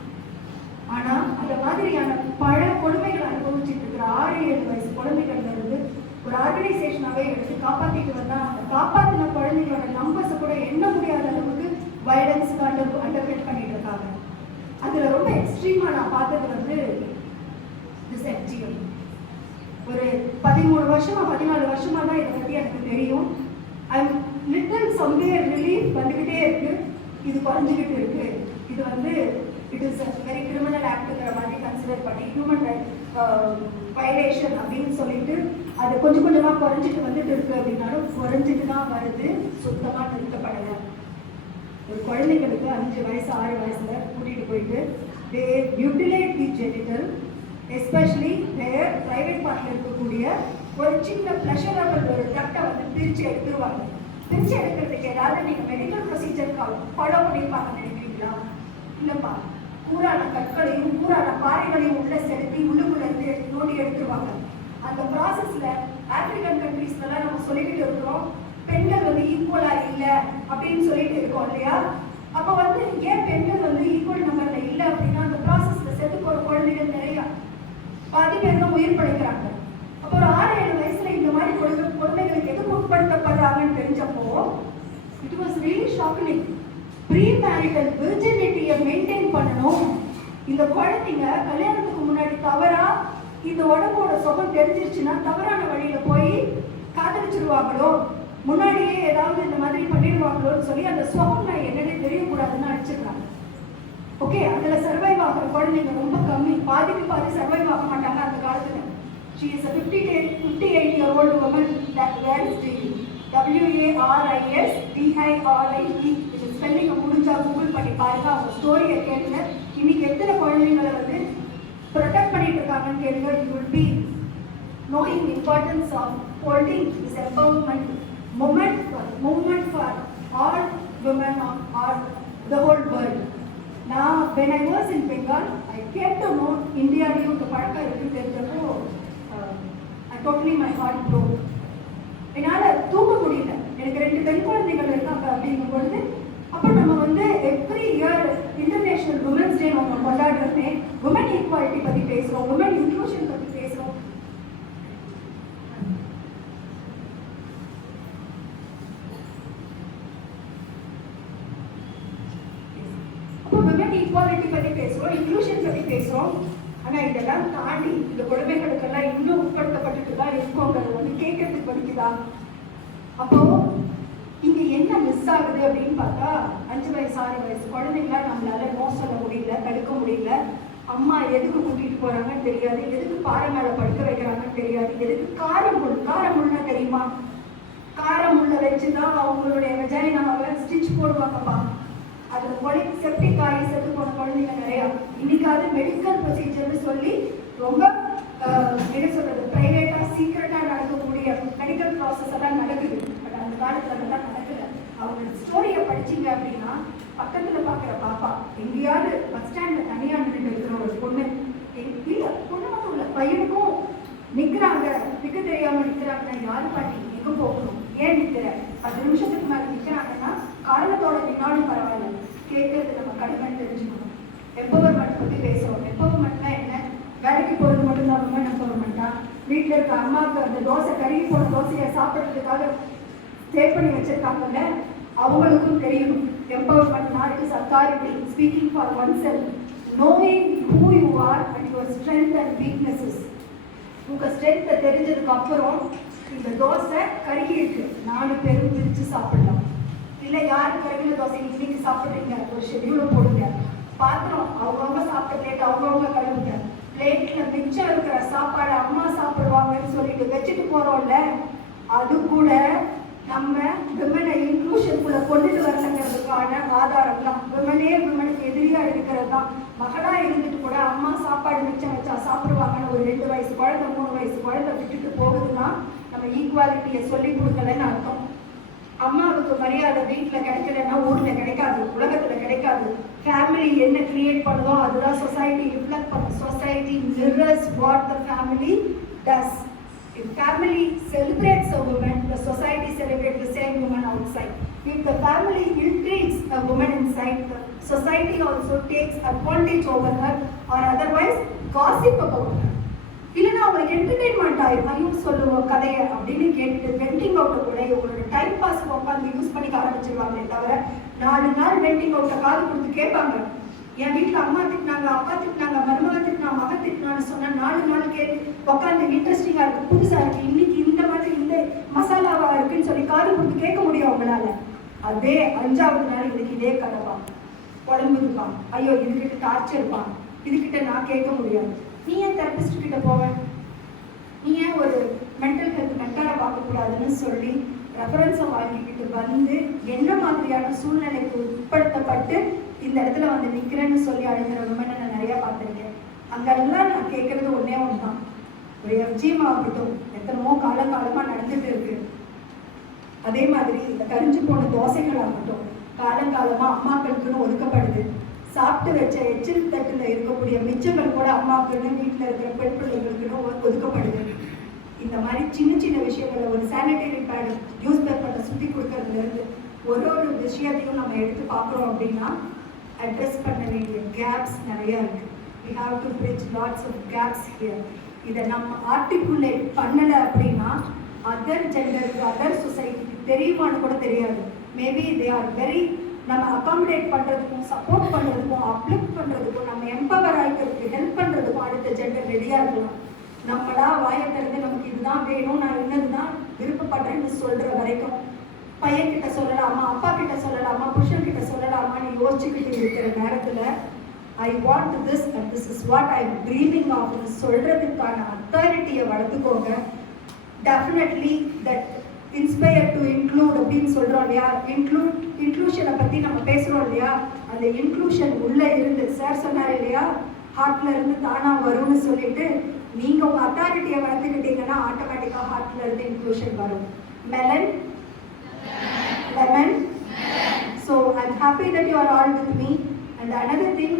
ஆனா அந்த மாதிரியான பல கொடுமைகளை அனுபவிச்சுட்டு இருக்கிற 6-7 வயசு குழந்தைகள்ல இருந்து ஒரு ஆர்கனைசேஷனாவே எடுத்து காப்பாத்திட்டு வந்தா அந்த காப்பாத்தின குழந்தைகளோட நம்பர்ஸ் கூட எண்ண முடியாத அளவுக்கு வயலன்ஸுக்கு அண்டர்கட் பண்ணிட்டு இருக்காங்க. அதுல ரொம்ப எக்ஸ்ட்ரீமா நான் பார்த்தது வந்து FGM. ஒரு 13 வருஷமா 14 வருஷமா தான் இதை பத்தி எனக்கு தெரியும். லிட்டில் சம்வேர் ரிலீஃப் வந்துகிட்டே இருக்கு. இது குறைஞ்சிக்கிட்டு இருக்கு. இது வந்து இட் இஸ் வெரி கிரிமினல் ஆக்ட்ங்கிற மாதிரி கன்சிடர் பண்ணி ஹியூமன் ரைட் வயலேஷன் அப்படின்னு சொல்லிட்டு அது கொஞ்சம் கொஞ்சமா குறைஞ்சிட்டு வந்துட்டு இருக்கு. அப்படின்னாலும் குறைஞ்சிட்டு தான் வருது, சுத்தமா நிறுத்தப்படலை. ஒரு குழந்தைங்களுக்கு 5 வயசு 6 வயசுல கூட்டிட்டு போயிட்டு they mutilate the genital, especially their private பார்ட்ல இருக்கக்கூடிய ஒரு சின்ன ப்ளஷரபிள் ஒரு டக்டை வந்து பிரித்து எடுத்துருவாங்க. பிரித்து எடுக்கிறதுக்கு ஏதாவது நீங்கள் மெடிக்கல் ப்ரொசீஜர் ஃபாலோ பண்ணியிருப்பாங்கன்னு நினைக்கிறீங்களா? இல்லைப்பா, கூறான கற்களையும் கூறான பாறைகளையும் உள்ள செலுத்தி உள்ளுக்குள்ள இருந்து நோண்டி எடுத்துருவாங்க. அந்த ப்ராசஸில் ஆப்பிரிக்கன் கண்ட்ரீஸ்லாம் நம்ம சொல்லிக்கிட்டு இருக்கிறோம் பெண்கள் வந்து ஈக்குவலாக இல்லை அப்படின்னு சொல்லிட்டு இருக்கோம் இல்லையா? அப்போ வந்து ஏன் பெண்கள் வந்து ஈக்குவல் நம்பரில் இல்லை அப்படின்னா அந்த ப்ராசஸில் செத்து போகிற குழந்தைகள் நிறையா பாதி பேர் தான் உயிர் படைக்கிறாங்க. அப்போ ஒரு 6-7 வயசுல இந்த மாதிரி குழந்தைகளுக்கு எதுக்கு உட்படுத்தப்படுறாங்கன்னு தெரிஞ்சப்போ it was really shocking. Premarital விர்ஜினிட்டியை மெயின்டைன் பண்ணணும். இந்த குழந்தைங்க கல்யாணத்துக்கு முன்னாடி தவறா இந்த உடம்போட சுகம் தெரிஞ்சிருச்சுன்னா தவறான வழியில போய் காதலிச்சிருவாங்களோ, முன்னாடியே ஏதாவது இந்த மாதிரி பண்ணிடுவாங்களோன்னு சொல்லி அந்த சுகம் என்னன்னு தெரியக்கூடாதுன்னு அடிச்சிருக்காங்க. ஓகே, அதுல சர்வைவ் ஆகிற குழந்தைங்க ரொம்ப கம்மி. பாதிக்கு பாதி சர்வைவ் ஆக மாட்டாங்க அந்த காலத்துல. She is a 58-year-old woman that wears the WARISDIRIE ஸ்பெல்லிங்கை முடிஞ்சா கூகுள் பண்ணி பாருங்க. அவங்க ஸ்டோரியை கேளுங்க. இன்னைக்கு எத்தனை குழந்தைங்களை வந்து ப்ரொடெக்ட் பண்ணிட்டு இருக்காங்கன்னு கேளுங்க. You will be knowing the importance of holding this empowerment movement for all women of the whole world. Now, when I was in Bengal, I came to know India இந்த பழக்கம் இருக்குன்னு தெரிஞ்சப்போ totally my heart broke. என்னால் தூக்க முடியல. எனக்கு 2 பெண் குழந்தைகள் இருக்காங்க அப்படிங்கும் பொழுது அப்போ நம்ம வந்து every year international women's day நம்ம கொண்டாடுறோமே, உமன் ஈக்குவாலிட்டி பற்றி பேசுகிறோம், உமன் இன்க்ளூஷன் பற்றி பேசுகிறோம். அப்போ உமன் ஈக்குவாலிட்டி பற்றி பேசுகிறோம், இன்க்ளூஷன் பற்றி பேசுகிறோம். ஆனால் இதெல்லாம் தாண்டி இந்த கொடுமைகளுக்கெல்லாம் இன்னும் உட்படுத்தப்பட்டுட்டு தான் இருக்கோங்கிறது வந்து கேட்கறதுக்கு படிக்குதா? அப்போ இங்க என்ன மிஸ் ஆகுது அப்படின்னு பார்த்தா 5 வயசு 6 வயசு குழந்தைங்களா நம்மளால நோ சொல்ல முடியல, தடுக்க முடியல. அம்மா எதுக்கு கூட்டிட்டு போறாங்கன்னு தெரியாது, எதுக்கு பாறை மேல படுக்க வைக்கிறாங்கன்னு தெரியாது, எதுக்கு காரமுள்ளா தெரியுமா? காரமுள்ள வச்சுதான் அவங்களுடைய வெஜைனாவை ஸ்டிச் போடுவாங்கப்பா. அதுல செப்டிக் ஆகி செத்து போன குழந்தைங்க நிறையா. இன்னைக்காவது மெடிக்கல் ப்ரொசீஜர்னு சொல்லி ரொம்ப என்ன சொல்றது பிரைவேட்டா சீக்கிரட்டா நடக்கக்கூடிய மெடிக்கல் ப்ராசஸ் எல்லாம் நடக்குது. பட் அந்த காலத்துல அதெல்லாம் நடக்கல. அவங்க ஸ்டோரியை படிச்சீங்க அப்படின்னா பக்கத்துல பாக்குற பாப்பா எங்கேயாவது பஸ் ஸ்டாண்ட்ல தனியா நின்று இருக்கிற ஒரு பொண்ணு இல்ல, பொண்ணு மட்டும் இல்ல பையனுக்கும் நிக்கிறாங்க, நிக்க தெரியாம நிக்கிறாங்கன்னா யாரு பாட்டி எங்க போகணும், ஏன் நிக்கிற? 10 நிமிஷத்துக்கு மேல நிக்கிறாங்கன்னா காரணத்தோட நின்னாலும் பரவாயில்ல, கேட்கறது நம்ம கடமைன்னு தெரிஞ்சுக்கணும். எம்பவர்மெண்ட் பத்தி பேசுறோம். எம்பவர்மெண்ட்னா என்ன? வேலைக்கு போறது மட்டும்தான் உமன் எம்பவர்மெண்ட்டா? வீட்டில் இருக்க அம்மாவுக்கு அந்த தோசை கருகி போன தோசையை சாப்பிட்றதுக்காக ஸ்டே பண்ணி வச்சிருக்காங்கல்ல, அவங்களுக்கும் தெரியணும். Empowerment is authority, speaking for one self, knowing who you are and your strength and weaknesses. உங்கள் ஸ்ட்ரென்த்தை தெரிஞ்சதுக்கு அப்புறம் இந்த தோசை கருகி இருக்கு, 4 பேரும் பிரித்து சாப்பிடலாம். இல்லை யார் கருகின தோசை இன்னைக்கு சாப்பிட்றீங்க, ஒரு ஷெடியூலை போடுங்க. பாத்திரம் அவங்கவுங்க சாப்பிட்ட பிளேட் அவங்கவுங்க கழுவுங்க. பிளேட்டில் மிச்சம் இருக்கிற சாப்பாடு அம்மா சாப்பிடுவாங்கன்னு சொல்லிட்டு வச்சுட்டு போகிறோம்ல, அது கூட நம்ம விமனை இன்க்ளூஷனுக்குள்ள கொண்டுட்டு வரலங்கிறதுக்கான ஆதாரம் தான். விமனுக்கு எதிரியாக இருக்கிறது தான். மகளாக இருந்துட்டு கூட அம்மா சாப்பாடு மிச்சம் வச்சா சாப்பிடுவாங்கன்னு ஒரு 2 வயசு குழந்தை 3 வயசு குழந்தை விட்டுட்டு போகுதுன்னா நம்ம ஈக்குவாலிட்டியை சொல்லி கொடுக்கலன்னு அர்த்தம். அம்மாவுக்கு மரியாதை வீட்டில் கிடைக்கலன்னா ஊரில் கிடைக்காது, உலகத்தில் கிடைக்காது. ஃபேமிலி என்ன கிரியேட் பண்ணுதோ அதுதான் சொசைட்டி ரிஃப்ளெக்ட் பண்ணும். Society mirrors what the family does. If family celebrates a woman, the society celebrates the same woman outside. If the family ill-treats a woman inside, the society also takes advantage over her or otherwise gossip about her. இல்லைன்னா அவங்களுக்கு entertainment ஆயிடும். ஐயோ சொல்லுவோம் கதையை அப்படின்னு கேட்டு vending அவுட்டை கூட இவங்களோட டைம் பாஸ்க்கு உட்காந்து யூஸ் பண்ணிக்க ஆரம்பிச்சிருவாங்களே தவிர 4 நாள் வெண்டிங் அவுட்டை காது கொடுத்து கேட்பாங்க. என் வீட்டில் அம்மா திட்டினாங்க, அப்பா திட்டினாங்க, மருமக திட்டினா, மக திட்டினான்னு சொன்னால் 4 நாள் கேட்டு உட்காந்து இன்ட்ரெஸ்டிங்காக இருக்குது, புதுசாக இருக்குது, இன்னைக்கு இந்த மாதிரி இந்த மசாலாவாக இருக்குன்னு சொல்லி காது கொடுத்து கேட்க முடியும் அவங்களால. அதே 5ஆவது நாள் இன்னைக்கு இதே கதைப்பான், உடம்புதுப்பான், ஐயோ இதுக்கிட்ட டார்ச்சர்ப்பான், இதுக்கிட்ட நான் கேட்க முடியாது. நீ ஏன் தெரபிஸ்ட் கிட்ட போவேன், நீ ஏன் ஒரு மென்டல் ஹெல்த் மென்டரை பார்க்கக்கூடாதுன்னு சொல்லி ரெஃபரன்ஸை வாங்கிக்கிட்டு வந்து என்ன மாதிரியான சூழ்நிலைக்கு உட்படுத்தப்பட்டு இந்த இடத்துல வந்து நிற்கிறேன்னு சொல்லி அழுகிற விமனை நான் நிறையா பார்த்துருக்கேன். அங்கெல்லாம் நான் கேட்குறது ஒன்றே ஒன்று தான். ஒரு எஃப்ஜிஎம் ஆகட்டும் எத்தனமோ காலமாக நடந்துட்டு இருக்கு. அதே மாதிரி இந்த கரிஞ்சு போன தோசைகள் ஆகட்டும் காலங்காலமாக அம்மாக்களுக்குன்னு ஒதுக்கப்படுது. சாப்பிட்டு வச்ச எச்சில் தட்டில் இருக்கக்கூடிய மிச்சங்கள் கூட அம்மாவுக்குன்னு வீட்டில் இருக்கிற பெண் பிள்ளைகளுக்குன்னு ஒதுக்கப்படுது. இந்த மாதிரி சின்ன சின்ன விஷயங்களை ஒரு சானிடரி பேட் நியூஸ் பேப்பரை சுற்றி கொடுக்கறதுலேருந்து ஒரு விஷயத்தையும் நம்ம எடுத்து பார்க்குறோம் அப்படின்னா அட்ரஸ் பண்ண வேண்டிய கேப்ஸ் நிறையா இருக்குது. we have to bridge lots of gaps here. இதை நம்ம ஆர்டிகுலேட் பண்ணலை அப்படின்னா அதர் ஜெண்டருக்கு அதர் சொசைட்டிக்கு தெரியுமான்னு கூட தெரியாது. மேபி தே ஆர் வெரி நம்ம அகாமடேட் பண்ணுறதுக்கும் சப்போர்ட் பண்ணுறதுக்கும் அப்லிஃப்ட் பண்ணுறதுக்கும் நம்ம எம்பவர் ஆகிக்கிறதுக்கு ஹெல்ப் பண்ணுறதுக்கும் அடுத்த ஜெண்டர் ரெடியாக இருக்கலாம். நம்மளா வாயை திறந்து நமக்கு இதுதான் வேணும், நான் என்னதுதான் விருப்பப்படுறேன்னு சொல்கிற வரைக்கும் பையன்கிட்ட சொல்லலாமா, அப்பா கிட்ட சொல்லலாமா, புருஷன் கிட்ட சொல்லலாமான்னு யோசிச்சுக்கிட்டு இருக்கிற நேரத்தில் I want this and this is what I dreaming ஆஃப்னு சொல்கிறதுக்கான அத்தாரிட்டியை வளர்த்துக்கோங்க. Definitely that inspire to include அப்படின்னு சொல்கிறோம் இல்லையா, இன்க்ளூஷனை பற்றி நம்ம பேசுகிறோம் இல்லையா, அந்த இன்க்ளூஷன் உள்ளே இருந்து சார் சொன்னார் இல்லையா ஹார்ட்ல இருந்து தானாக வரும்னு சொல்லிட்டு நீங்கள் உங்கள் அத்தாரிட்டியை வளர்த்துக்கிட்டீங்கன்னா ஆட்டோமேட்டிக்காக ஹார்ட்ல இருந்து இன்க்ளூஷன் வரும். Melon lemon. So I'm happy that you are all with me. And another thing,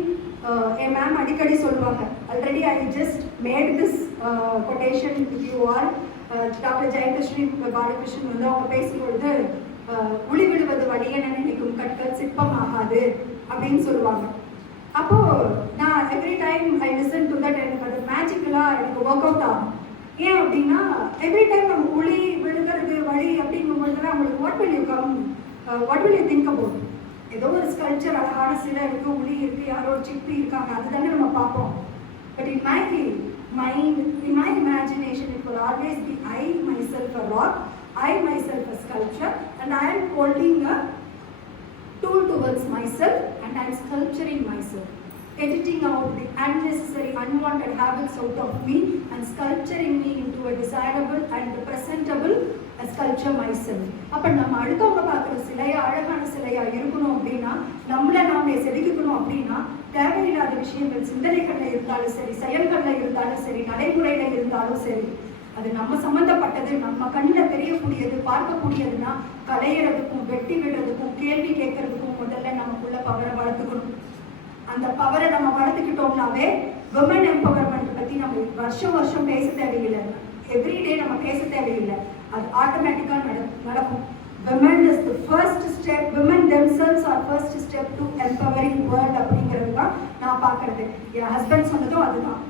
a ma'am adikadi solvaanga. Already I just made this quotation with you all. Dr. Jayakishri Balakrishnan வந்து அவங்க பேசும்பொழுது உளி விடுவது வடியன நினைக்கும் கற்கள் சிற்பம் ஆகாது அப்படின்னு சொல்லுவாங்க. அப்போ நான் every time I listen to that எனக்கு அது மேஜிக்கலாக எனக்கு ஒர்க் அவுட் ஆகும். ஏன் அப்படின்னா எவ்ரி டைம் நம்ம உளி விழுகிறது வழி அப்படிங்கும்போது அவங்களுக்கு what will you think about? ஏதோ ஒரு ஸ்கல்ச்சர் அழகான சிலை இருக்குது, உளி இருக்குது, யாரோ ஒரு சிப்பி இருக்காங்க, அதுதானே நம்ம பார்ப்போம். But in my mind, in my imagination, it will always be I myself a rock, I myself a sculpture, and I am holding a tool towards myself and I am sculpturing myself, editing out the unnecessary unwanted habits out of me and sculpturing me into a desirable and presentable sculpture myself. அப்போ நம்ம அடுத்தவங்க பார்க்குற சிலையா அழகான சிலையா இருக்கணும் அப்படின்னா நம்மளை நாமே செதுக்கிக்கணும் அப்படின்னா தேவையில்லாத விஷயங்கள் சிந்தனைகளில் இருந்தாலும் சரி, செயல்களில் இருந்தாலும் சரி, நடைமுறையில் இருந்தாலும் சரி, அது நம்ம சம்மந்தப்பட்டது நம்ம கண்ணில் தெரியக்கூடியது பார்க்கக்கூடியதுன்னா கலையிறதுக்கும் வெட்டி விடுறதுக்கும் கேள்வி கேட்கறதுக்கும் முதல்ல நமக்குள்ள பவரை வளர்த்துக்கணும். அந்த பவரை நம்ம வளர்த்துக்கிட்டோம்னாவே விமன் எம்பவர்மெண்ட் பற்றி நம்ம வருஷம் பேச தேவையில்லை, எவ்ரிடே நம்ம பேச தேவையில்லை, அது ஆட்டோமேட்டிக்காக நடக்கும். Women is the first step, women themselves are first step to empowering world அப்படிங்கிறது தான் நான் பார்க்குறது. என் ஹஸ்பண்ட் சொன்னதும் அதுதான்.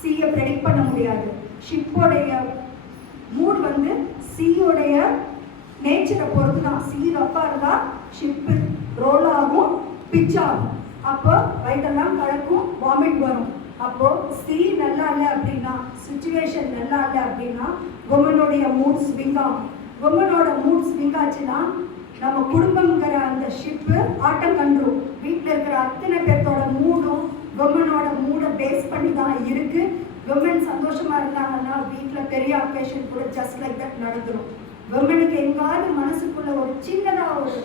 சிஏ ப்ரெடிக்ட் பண்ண முடியாது, ஷிப்போடைய மூட் வந்து சீயோடைய நேச்சரை பொறுத்து தான். சீ ரஃபாக இருந்தால் ஷிப்பு ரோல் ஆகும், பிச் ஆகும். அப்போ வயிற்றெல்லாம் கலக்கும், வாமிட் வரும். அப்போ சீ நல்லா இல்லை அப்படின்னா, சுச்சுவேஷன் நல்லா இல்லை அப்படின்னா உமனுடைய மூட் ஸ்விங் ஆகும். உமனோட மூட் ஸ்விங் ஆச்சுன்னா நம்ம குடும்பங்கிற அந்த ஷிப்பு ஆட்டம் கண்டுரும். வீட்டில் இருக்கிற அத்தனை பேர்த்தோட மூடும் உமனோட மூடை பேஸ் பண்ணி தான் இருக்கு. உமன் சந்தோஷமா இருந்தாங்கன்னா வீட்டில் பெரிய அக்கேஷன் கூட ஜஸ்ட் லைக் தட் நடந்துடும். உமனுக்கு எங்காவது மனசுக்குள்ள ஒரு சின்னதாக ஒரு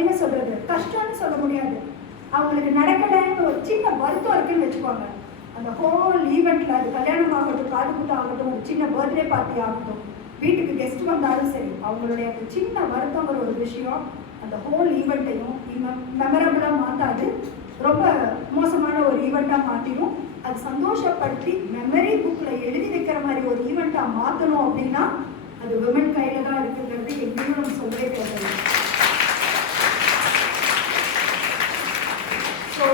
என்ன சொல்றது, கஷ்டம்னு சொல்ல முடியாது, அவங்களுக்கு நடக்கலைன்னு ஒரு சின்ன வருத்தம் இருக்குன்னு வச்சுக்கோங்க. அந்த ஹோல் ஈவெண்ட்ல அது கல்யாணம் ஆகட்டும், காது குத்து ஆகட்டும், ஒரு சின்ன பர்த்டே பார்ட்டி ஆகட்டும், வீட்டுக்கு கெஸ்ட் வந்தாலும் சரி, அவங்களுடைய அந்த சின்ன வருத்தங்கிற ஒரு விஷயம் அந்த ஹோல் ஈவெண்ட்டையும் மெமரபிளாக மாற்றாது, ரொம்ப மோசமான ஒரு ஈவெண்ட்டாக மாற்றிடும். அது சந்தோஷப்படுத்தி மெமரி புக்கில் எழுதி வைக்கிற மாதிரி ஒரு ஈவெண்ட்டாக மாற்றணும் அப்படின்னா அது விமன் கையில் தான் இருக்குங்கிறது எங்கேயும் நம்ம சொல்லவே தேவையில்லை. So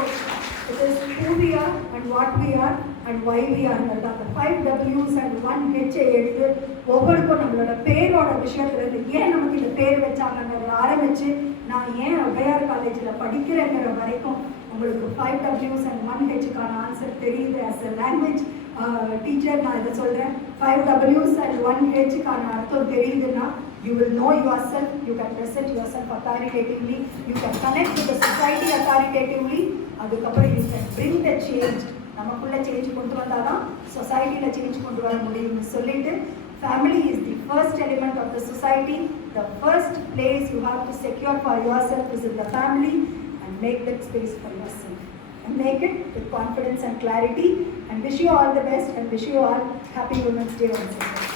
it is who we are and what we are and why we are. அந்த 5 W's and 1 H எடுத்து ஒவ்வொருக்கும் நம்மளோட பேரோட விஷயத்துலேருந்து ஏன் நமக்கு இந்த பேர் வச்சாங்கன்றத ஆரம்பித்து நான் ஏன் ஔவையார் காலேஜில் படிக்கிறேங்கிற வரைக்கும் உங்களுக்கு 5 W's and 1 Hக்கான ஆன்சர் தெரியுது. ஆஸ் அ லாங்குவேஜ் டீச்சர் நான் இதை சொல்கிறேன். 5 W's and 1 Hக்கான அர்த்தம் தெரியுதுன்னா you will know yourself, you can present yourself authoritatively, you can connect with the society authoritatively, அதுக்கப்புறம் you can bring the change. நமக்குள்ள சேஞ்ச் கொண்டு வந்தால் தான் சொசைட்டியில் சேஞ்ச் கொண்டு வர முடியும்னு சொல்லிட்டு, family is the first element of the society. The first place you have to secure for yourself is in the family, and make that space for yourself and make it with confidence and clarity, and wish you all the best and wish you all happy Women's Day once again.